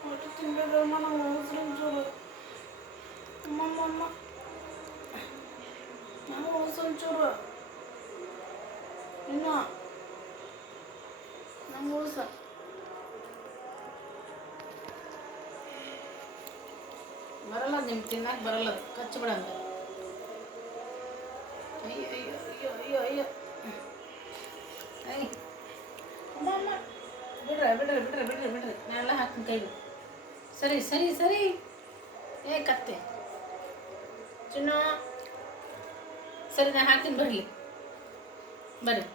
ಹೊಟ್ಟೆ ತಿನ್ಬೇಕಮ್ಮ ನಾವು ಒಂಚೂರು ಅಮ್ಮಮ್ಮ ನಾವು ಒಂಚೂರು ಇನ್ನು ನಂಗೆ ಉಳಿಸ ಬರಲ್ಲ ನಿಮ್ಗೆ ತಿನ್ನಕ್ಕೆ ಬರಲ್ಲ ಅದು ಕಚ್ಚಿಬಿಡ ಅಂತ ಅಯ್ಯೋ ಅಯ್ಯೋ ಅಯ್ಯೋ ಅಯ್ಯೋ ಅಯ್ಯೋ ಅಯ್ಯ ಅಮ್ಮ ಅಮ್ಮ ಬಿಡ್ರಿ ಬಿಡ್ರಿ ಬಿಡ್ರಿ ಬಿಡ್ರಿ ಬಿಡ್ರಿ ನಾನೆಲ್ಲ ಹಾಕ್ತೀನಿ ಕೈಗೆ ಸರಿ ಸರಿ ಸರಿ ಏ ಕತ್ತೆ ಚಿನ್ನ ಸರಿ ನಾನು ಹಾಕ್ತೀನಿ ಬರಲಿ ಬರ್ರಿ